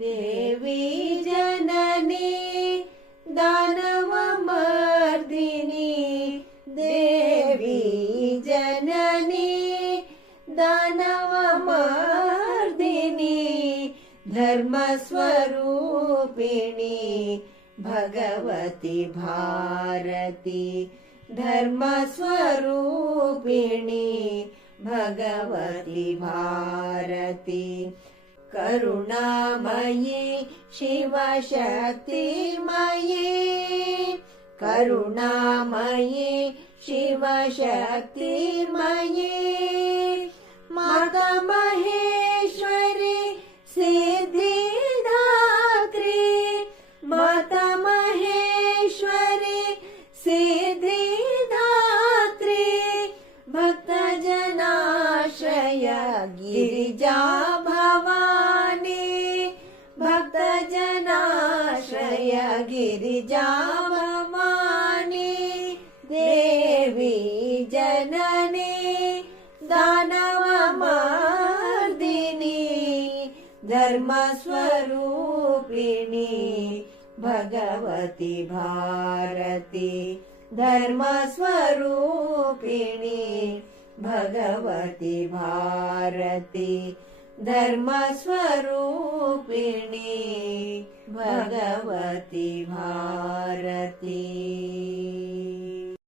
देवी जननी दानवमर्दिनी देवी जननी दानवमर्दिनी धर्मस्वरूपिणी भगवती भारती धर्मस्वरूपिणी भगवती भारती करुणामयी शिवशक्तिमयी करुणामयी शिवशक्तिमयी माता महेश्वरी सिद्धिदात्री माता महेश्वरी सिद्धिदात्री भक्तजनाश्रय गिरिजा भवानी भक्तजनाश्रय गिरिजा भवानी देवी जननी दानवमर्दिनी धर्मस्वरूपिणी भगवती भारती धर्मस्वरूपिणी भगवती भारती धर्मस्वरूपिणी, भगवती भारती।